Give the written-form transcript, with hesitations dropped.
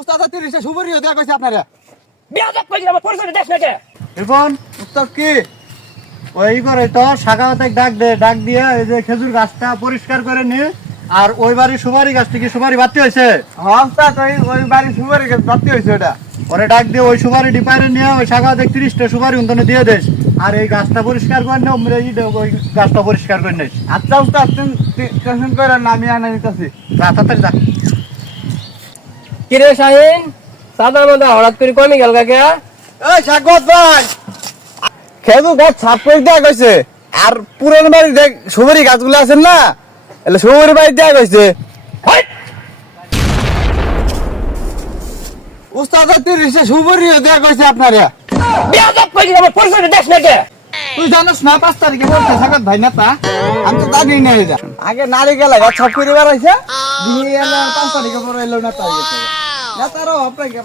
উস্তাদ 30 সুপারি দেয়া কইছে আপনারে বেয়াদব কইছি আমার পরিচয় দেশ নাকি এখন উস্তাদ কি ওই করে তো সাগাতে ডাক দিয়ে এই যে খেজুর গাছটা পরিষ্কার করে নি। আর ওই বাড়ি সুপারি গাছ থেকে সুপারি বাতি হয়েছে, হ্যাঁ উস্তাদ ওই বাড়ি সুপারি গাছ বাতি হইছে ওটা ওরে ডাক দিয়ে ওই সুপারি ডিপারে নিয়ে ওই সাগাতে 30টা সুপারি উন্তনে দিয়ে দেস। আর এই গাছটা পরিষ্কার করে নে, ওই গাছটা পরিষ্কার করে নিস। আচ্ছা উস্তাদ টেনশন করেন না, আমি আনা নিতেছি। তাড়াতাড়ি যা। কিরে শাহিন সাদার মধ্যে হঠাৎ করে কমে গেল কাকে এই সাগত ভাই, খেজুর গাছ ছাপ করে দেয়া কইছে। আর পুরান বাড়ি দেখ সুপারি গাছগুলো আছেন না, এলে সুপারি বাড়ি দেয়া কইছে। উস্তাদ 30 সুপারি দেয়া কইছে আপনারে। বেয়াদব কইছি আমার পরিচয় দেশ নাকি তুই জানোস না 5 তারিখে বলতে সাগত ভাই নেতা, আমি তো জানি না এটা। আগে নারিকেল গাছ ছাপ করে বেড়াইছে, দিয়ে 5 তারিখে পরে এলো নেতা হয়ে গেছে। নেতারও আপনাকে